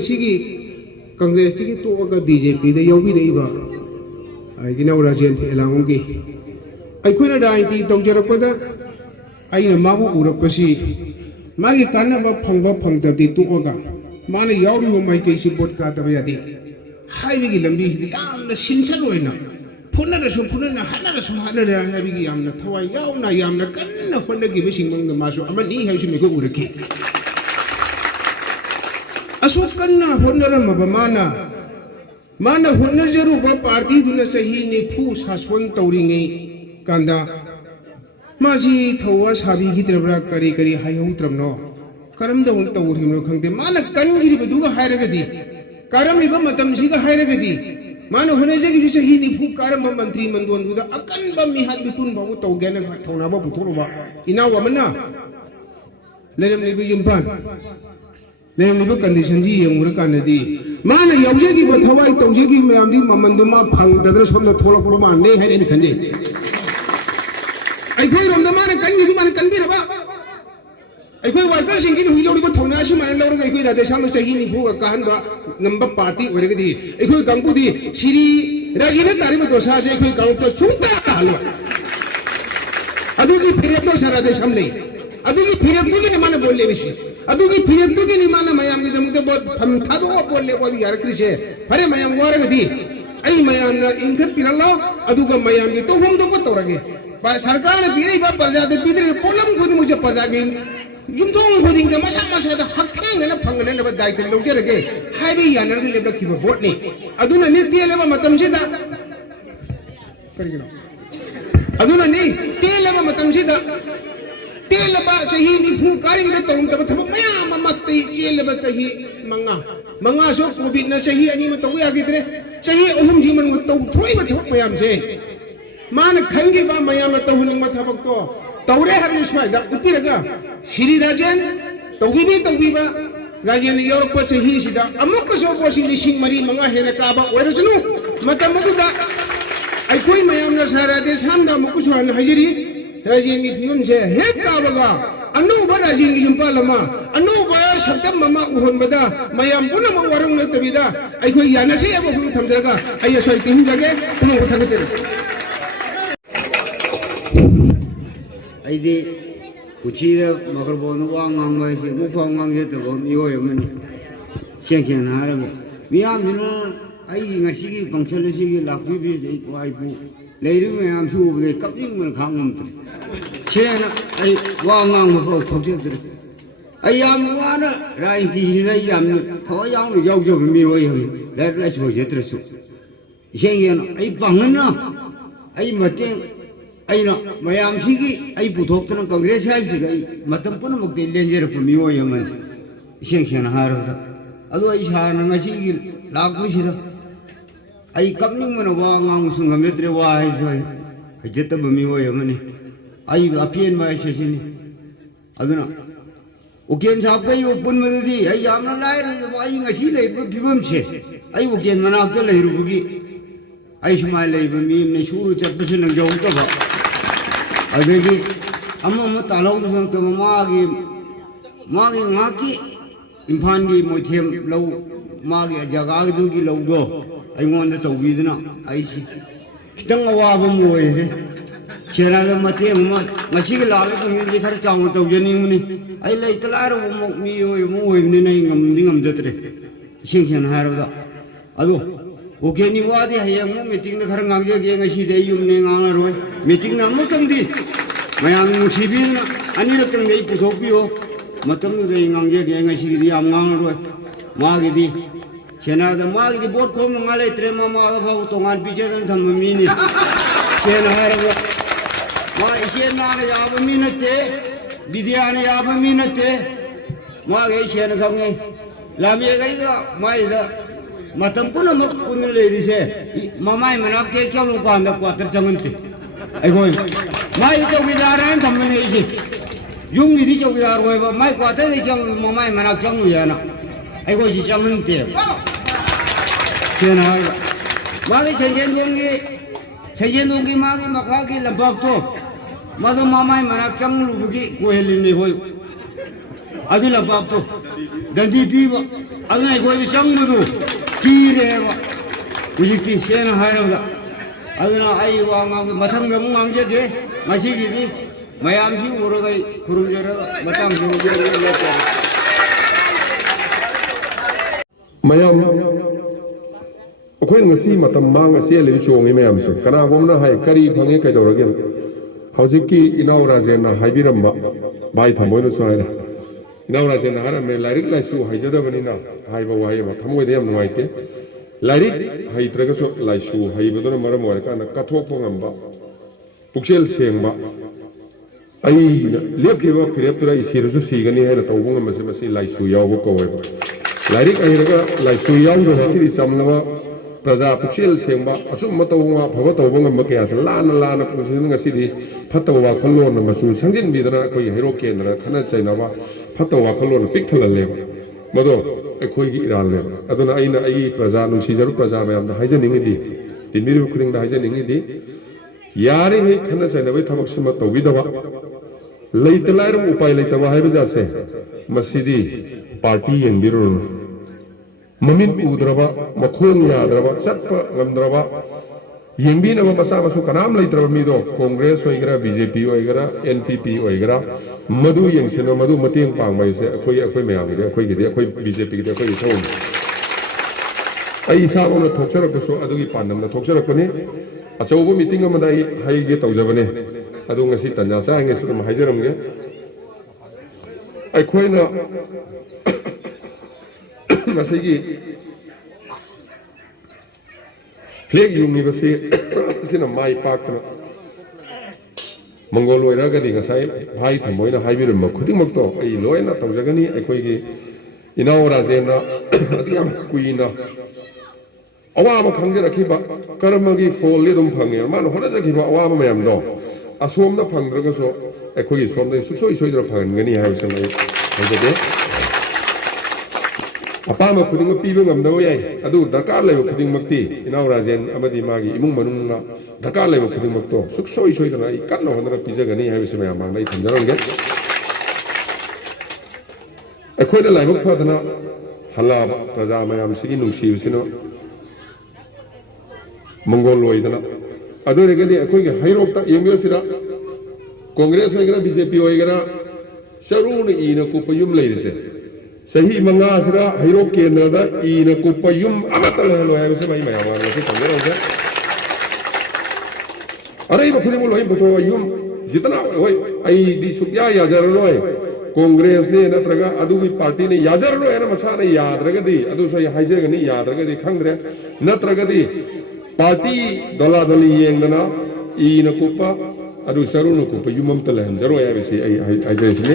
Sigi Congress sigi to aga BJP the yobi deiba ai gina urajen elangongi ai kuina da inti tongjara pada ai na mabu urakasi magi kana ba phangda ti to aga mana yauri mo mai kai support ka ta yadi hai gi lambi di am na sinsa loina phunna na hana na bi gi am na thawai yaw na yam na kan na phunna gi bising mang na maso amani hai shi me ko uraki Asukan na honora mabamana mana honor jaru ba party duna sahi ne phu saswang tauringi kanda maji thawa sabi gi trabra kari hayu tramno karam da un taurim no khangde mana kan gi ba duga hairaga di karam iba matam ji ga hairaga di mana honor jagi sahi ne phu karam mantri mandon duda akan ba mi hat bipun ba u tawgena thona ba buthoro ba ina wamana lerem ni bi yumpan Lembut condition ji yang mereka nanti mana yang jadi buat Hawaii tahu jadi macam di mamanduma phang dadar semua tholak rumah ni hari ni kande. Aku ini orang mana kan jadi mana kan dia apa? Aku ini warga singkin hujan itu thona asyik mana orang aku ini ada sama saya ini buat kahan ba number party orang itu. Aku ini kampung di siri rajin tari betul sahaja aku ini kampung tu cunta halu. Aduh ini periap tu sahaja ada samle. Aduh ini periap tu ni mana boleh besi. अदुगी फिर तुगी नि माना मयाम के दमुते बहुत हम थादो बोलले को यार कृषे अरे मयाम वारे गदी आई मयाम ना इनकत पिरलो अदुगा मयाम के तो हम तो पतो रगे सरकार ने पीरे बा प्रजा दे पीरे कोलम खुद मुझे प्रजा के युमथों खुद इनके मसा दा हक्थांग ने फंगने ने दायित्व लोगे रगे हाय बे यानर के लेबा की बोट ने अदुना नि ते लेबा मतम से दा करिनो अदुना नि ते लेबा मतम से दा Telaba sahi ni phu kari kita tolong dapat apa maya mati telaba sahi manga so covid na sahi ani ma tahu ya gitu sahi umum jiman ma tahu throi ma thok mayam se mana khangi ba mayam ma tahu ning ma thabak to tawre har isma da uti raga Shri Rajan tawi ba Rajan York pa sahi sida amuk so ko si lising mari manga hena ka ba ora sunu mata madu da ai koi mayam na sara de sam da muku so han hajiri Rajin ipiyun se hek kabaga anu ba rajin iyumpa lama anu ba shakam mama uhon bada mayam puna ma warang na tabida ai khoi yana se abo hu thamjaraga ai asoi tin jage puna utha ke ai di uchi da magar bon wa ngang mai se bu phang ngang ye to mi yo yamen chen chen na ra mi am ni ai ngasi gi function si gi lakpi bi ko ai pu leiru me am su be kaping me khang ngam tre chena ai wa ngang mo pho thok che tre ai yam wa na rai ti ji yam tho yang lo yau jo mi wo yam la la so ye tre su chen yen ai bang na ai ma teng ai na mayam si gi ai pu thok tan congress ai si ai matam pun mo de len je ra mi wo yam chen chen ha ro da adu ai sa na ngasi gi lak mi si da ai kapning mana wa ngang sungam letre wa ai joi ajeta bami wa yamani ai apien mai sesini aduna uken sap kai upun madi ai yamna lai ai ngasi lei bibum che ai uken mana ka lei rugi ai smai lei bami ne shuru chat pese nang jong to ba adegi amma talong to ma gi ngaki impan gi moithem lo ma gi jaga du gi lo do ai ngon da tau bi na ai si kitang awa ba mo re chera da mate ma ngasi ga la ko mi thar chaung tau je ning ni ai lai kala ro mo mi yo mo ni nei ngam da tre sing chen ha ro da ado oke ni wa de hayang mo meeting da khar ngang je ge ngasi de yum ne ngang ro meeting na mo kang di mayang mu si bi na ani ro kang nei pu thok bi yo matam de ngang je ge ngasi di am ngang ro ma gi di Chena da magi di bot kom ngale tre mama ba tongan pije dan tham mi ni chena har ma isen na ya ba mi na te vidya ne ya ba mi na te ma ge chena kham nge la mi ga ga mai da matam pun ma pun le ri se mamai mana ke kya lu pa na kwatar changun te ai goi mai to vidar an tham ne ji yung ni di chau vidar goi ba mai kwatar de chang mamai mana chang ya na ai goi ji changun te Chena magi sejen dongi magi makagi lambak to madu mamai mana chang lu gi ko helin ni hoi adu lambak to dandi pi ba ꯑꯗꯨꯅ ꯑꯩꯈꯣꯏꯗ ꯆꯪꯕꯗꯨ ꯀꯤꯔꯦꯕ ꯍꯧꯖꯤꯛꯇꯤ ꯁꯦꯡꯅ ꯍꯥꯏꯔꯕꯗ ꯑꯗꯨꯅ ꯑꯩ ꯋꯥ ꯃꯊꯪꯗ ꯑꯃꯨꯛ ꯉꯥꯡꯖꯒꯦ ꯉꯁꯤꯒꯤꯗꯤ ꯃꯌꯥꯝꯁꯤ ꯎꯔꯒ ꯑꯩ ꯈꯨꯔꯨꯝꯖꯔꯒ ꯃꯇꯥꯡꯁꯤ ꯃꯌꯥꯝ ꯑꯩꯈꯣꯏꯅ ꯉꯁꯤ ꯃꯇꯝ ꯃꯥꯡꯉ ꯆꯦꯜꯂꯤꯕ ꯆꯣꯡꯉꯤ ꯃꯌꯥꯝꯁꯦ ꯀꯅꯥꯒꯨꯝꯕꯅ ꯍꯥꯏ ꯀꯔꯤ ꯐꯪꯉꯦ ꯀꯩꯗꯧꯔꯒꯦ ꯍꯧꯖꯤꯛꯀꯤ ꯏꯅꯥꯎ ꯔꯥꯖꯦꯟꯅ ꯍꯥꯏꯕꯤꯔꯝꯕ ꯚꯥꯏ ꯊꯝꯕꯣꯏꯅꯁꯨ ꯍꯥꯏꯔꯦ ꯏꯅꯥꯎ ꯔꯥꯖꯦꯟꯅ ꯍꯥꯏꯔꯝꯃꯦ ꯂꯥꯏꯔꯤꯛ ꯂꯥꯏꯁꯨ ꯍꯩꯖꯗꯕꯅꯤꯅ ꯍꯥꯏꯕ ꯋꯥꯍꯩ ꯑꯃ ꯊꯃꯣꯏꯗ ꯌꯥꯝ ꯅꯨꯡꯉꯥꯏꯇꯦ ꯂꯥꯏꯔꯤꯛ ꯍꯩꯇ꯭ꯔꯒꯁꯨ ꯂꯥꯏꯁꯨ ꯍꯩꯕꯗꯨꯅ ꯃꯔꯝ ꯑꯣꯏꯔꯀꯥꯟꯗ ꯀꯠꯊꯣꯛꯄ ꯉꯝꯕ ꯄꯨꯛꯆꯦꯜ ꯁꯦꯡꯕ ꯑꯩꯅ ꯂꯦꯞꯈꯤꯕ ꯐꯤꯔꯦꯞꯇꯨꯗ ꯑꯩ ꯁꯤꯔꯁꯨ ꯁꯤꯒꯅꯤ ꯍꯥꯏꯅ ꯇꯧꯕ ꯉꯝꯕꯁꯦ ꯃꯁꯤ ꯂꯥꯏꯁꯨ ꯌꯥꯎꯕ ꯀꯧꯋꯦꯕ ꯂꯥꯏꯔꯤꯛ ꯍꯩꯔꯒ ꯂꯥꯏꯁꯨ ꯌꯥꯎꯗꯅ ꯉꯁꯤꯗꯤ ꯆꯝꯂꯕ ꯄ꯭ꯔꯖꯥ ꯄꯨꯛꯆꯦꯜ ꯁꯦꯡꯕ ꯑꯆꯨꯝꯕ ꯇꯧꯕ ꯑꯐꯕ ꯇꯧꯕ ꯉꯝꯕ ꯀꯌꯥꯁꯦ ꯂꯥꯟꯅ ꯄꯨꯟꯁꯤꯗ ꯉꯁꯤꯗꯤ ꯐꯠꯇꯕ ꯋꯥꯈꯜꯂꯣꯟꯅ ꯃꯆꯨ ꯁꯪꯖꯤꯟꯕꯤꯗꯅ ꯑꯩꯈꯣꯏꯒꯤ ꯍꯩꯔꯣꯛ ꯀꯦꯟꯗꯅ ꯈꯠꯅ ꯆꯩꯅꯕ ꯐꯠꯇꯕ ꯋꯥꯈꯜꯂꯣꯟꯅ ꯄꯤꯛ ꯊꯜꯍꯜꯂꯦꯕ ꯃꯗꯣ ꯑꯩꯈꯣꯏꯒꯤ ꯏꯔꯥꯜꯅꯦꯕ ꯑꯗꯨꯅ ꯑꯩꯅ ꯑꯩꯒꯤ ꯄ꯭ꯔꯖꯥ ꯅꯨꯡꯁꯤꯖꯔꯨ ꯄ꯭ꯔꯖꯥ ꯃꯌꯥꯝꯗ ꯍꯥꯏꯖꯅꯤꯡꯉꯤꯗꯤ ꯇꯤꯟꯕꯤꯔꯤꯕ ꯈꯨꯗꯤꯡꯗ ꯍꯥꯏꯖꯅꯤꯡꯉꯤꯗꯤ ꯌꯥꯔꯤꯉꯩ ꯈꯠꯅ ꯆꯩꯅꯕꯒꯤ ꯊꯕꯛꯁꯤꯃ ꯇꯧꯕꯤꯗꯕ ꯂꯩꯇ ꯂꯥꯏꯔꯕ ꯎꯄꯥꯏ ꯂꯩꯇꯕ ꯍꯥꯏꯕ ꯖꯥꯠꯁꯦ ꯃꯁꯤꯗꯤ ꯄꯥꯔꯇꯤ ꯌꯦꯡꯕꯤꯔꯨꯔꯅꯨ ꯃꯃꯤꯠ ꯎꯗ꯭ꯔꯕ ꯃꯈꯣꯡ ꯌꯥꯗ꯭ꯔꯕ ꯆꯠꯄ ꯉꯝꯗ꯭ꯔꯕ ꯌꯦꯡꯕꯤꯅꯕ ꯃꯆꯥ ꯃꯁꯨ ꯀꯅꯥꯝ ꯂꯩꯇ꯭ꯔꯕ ꯃꯤꯗꯣ ꯀꯣꯡꯒ꯭ꯔꯦꯁ ꯑꯣꯏꯒꯦꯔꯥ BJP ꯑꯣꯏꯒꯦꯔꯥ NPP ꯑꯣꯏꯒꯦꯔꯥ ꯃꯗꯨ ꯌꯦꯡꯁꯤꯟꯕ ꯃꯗꯨ ꯃꯇꯦꯡ ꯄꯥꯡꯕ ꯍꯥꯏꯕꯁꯦ ꯑꯩꯈꯣꯏ ꯃꯌꯥꯝꯒꯤꯗꯤ ꯑꯩꯈꯣꯏ BJPꯒꯤꯗꯤ ꯑꯩꯈꯣꯏꯒꯤ ꯊꯧꯔꯝꯅꯤ ꯑꯩ ꯏꯁꯥꯃꯛꯅ ꯊꯣꯛꯆꯔꯛꯄꯁꯨ ꯑꯗꯨꯒꯤ ꯄꯥꯟꯗꯝꯗ ꯊꯣꯛꯆꯔꯛꯄꯅꯤ ꯑꯆꯧꯕ ꯃꯤꯇꯤꯡ ꯑꯃꯗ ꯑꯩ ꯍꯥꯏꯒꯦ ꯇꯧꯖꯕꯅꯦ ꯑꯗꯨ ꯉꯁꯤ ꯇꯟꯖꯥ ꯆꯥꯔꯤꯉꯩꯁꯨ ꯑꯗꯨꯝ ꯍꯥꯏꯖꯔꯝꯒꯦ ꯑꯩꯈꯣꯏꯅ ꯃꯁꯤꯒꯤ ꯐ꯭ꯂꯦꯛ ꯌꯨꯡꯉꯤꯕꯁꯤ ꯑꯁꯤꯅ ꯃꯥꯏ ꯄꯥꯛꯇꯅ ꯃꯪꯒꯣꯜ ꯑꯣꯏꯔꯒꯗꯤ ꯉꯁꯥꯏ ꯚꯥꯏ ꯊꯝꯕꯣꯏꯅ ꯍꯥꯏꯕꯤꯔꯝꯕ ꯈꯨꯗꯤꯡꯃꯛꯇꯣ ꯑꯩ ꯂꯣꯏꯅ ꯇꯧꯖꯒꯅꯤ ꯑꯩꯈꯣꯏꯒꯤ ꯏꯅꯥꯎ ꯔꯥꯖꯦꯟꯅ ꯑꯗꯨ ꯌꯥꯝ ꯀꯨꯏꯅ ꯑꯋꯥꯕ ꯈꯪꯖꯔꯛꯈꯤꯕ ꯀꯔꯃꯒꯤ ꯐꯣꯜꯗꯤ ꯑꯗꯨꯝ ꯐꯪꯉꯦ ꯃꯥꯅ ꯍꯣꯠꯅꯖꯈꯤꯕ ꯑꯋꯥꯕ ꯃꯌꯥꯝꯗꯣ ꯑꯁꯣꯝꯗ ꯐꯪꯗ꯭ꯔꯒꯁꯨ ꯑꯩꯈꯣꯏꯒꯤ ꯁꯣꯝꯗ ꯁꯨꯡꯁꯣꯏ ꯁꯣꯏꯗꯅ ꯐꯪꯍꯟꯒꯅꯤ ꯍꯥꯏꯕꯁꯤꯃ ꯑꯩ ꯍꯥꯏꯖꯒꯦ ꯑꯄꯥꯝꯕ ꯈꯨꯗꯤꯡꯃꯛ ꯄꯤꯕ ꯉꯝꯗꯕ ꯌꯥꯏ ꯑꯗꯨ ꯗꯔꯀꯥꯔ ꯂꯩꯕ ꯈꯨꯗꯤꯡꯃꯛꯇꯤ ꯏꯅꯥꯎ ꯔꯥꯖꯦꯟ ꯑꯃꯗꯤ ꯃꯥꯒꯤ ꯏꯃꯨꯡ ꯃꯅꯨꯡꯅ ꯗꯔꯀꯥꯔ ꯂꯩꯕ ꯈꯨꯗꯤꯡꯃꯛꯇꯣ ꯁꯨꯡꯁꯣꯏ ꯁꯣꯏꯗꯅ ꯑꯩ ꯀꯟꯅ ꯍꯣꯠꯅꯔ ꯄꯤꯖꯒꯅꯤ ꯍꯥꯏꯕꯁꯤ ꯃꯌꯥꯝ ꯃꯥꯡꯗ ꯑꯩ ꯊꯝꯖꯔꯝꯒꯦ ꯑꯩꯈꯣꯏꯅ ꯂꯥꯏꯕꯛ ꯐꯗꯅ ꯍꯜꯂꯛꯑꯕ ꯄ꯭ꯔꯖꯥ ꯃꯌꯥꯝꯁꯤꯒꯤ ꯅꯨꯡꯁꯤꯕꯁꯤꯅ ꯃꯪꯒꯣꯜ ꯑꯣꯏꯗꯅ ꯑꯗꯨ ꯑꯣꯏꯔꯒꯗꯤ ꯑꯩꯈꯣꯏꯒꯤ ꯍꯩꯔꯣꯛꯇ ꯌꯦꯡꯕꯤꯔꯁꯤꯔ ꯀꯣꯡꯒ꯭ꯔꯦꯁ ꯑꯣꯏꯒꯦꯔꯥ BJP ꯑꯣꯏꯒꯦꯔꯥ ꯆꯔꯨꯅ ꯏꯅ ꯀꯨꯞꯄ ꯌꯨꯝ ꯂꯩꯔꯤꯁꯦ ꯆꯍꯤ 5 ꯍꯩꯔꯣꯛ ꯀꯦꯟꯗ꯭ꯔꯗ ꯏꯅ ꯀꯨꯞꯄ ꯌꯨꯝ ꯑꯃꯠꯇ ꯂꯩꯍꯜꯂꯣꯏ ꯍꯥꯏꯕꯁꯤ ꯑꯩ ꯃꯌꯥꯝ ꯉꯁꯤ ꯊꯝꯖꯔꯝꯒꯦ ꯑꯔꯩꯕ ꯈꯨꯗꯤꯡꯃꯛ ꯂꯣꯏ ꯄꯨꯊꯣꯛꯑ ꯌꯨꯝ ꯖꯤꯇꯅ ꯍꯣꯏ ꯑꯩꯗꯤ ꯁꯨꯛꯌꯥ ꯌꯥꯖꯔꯔꯣꯏ ꯀꯣꯡꯒ꯭ꯔꯦꯁꯅꯦ ꯅꯠꯇ꯭ꯔꯒ ꯑꯗꯨꯒꯤ ꯄꯥꯔꯇꯤꯅ ꯌꯥꯖꯔꯔꯣꯏ ꯍꯥꯏꯅ ꯃꯁꯥꯅ ꯌꯥꯗ꯭ꯔꯒꯗꯤ ꯑꯗꯨꯁꯨ ꯑꯩ ꯍꯥꯏꯖꯒꯅꯤ ꯌꯥꯗ꯭ꯔꯒꯗꯤ ꯈꯪꯗ꯭ꯔꯦ ꯅꯠꯇ꯭ꯔꯒꯗꯤ ꯄꯥꯔꯇꯤ ꯗꯣꯂꯥꯗꯣꯂꯤ ꯌꯦꯡꯗꯅ ꯏꯅ ꯀꯨꯞꯄ ꯑꯗꯨ ꯆꯔꯨꯅ ꯀꯨꯞꯄ ꯌꯨꯝ ꯑꯃꯇ ꯂꯩꯍꯟꯖꯔꯣꯏ ꯍꯥꯏꯕꯁꯤ ꯑꯩ ꯍꯥꯏꯖꯔꯤꯁꯤꯅꯤ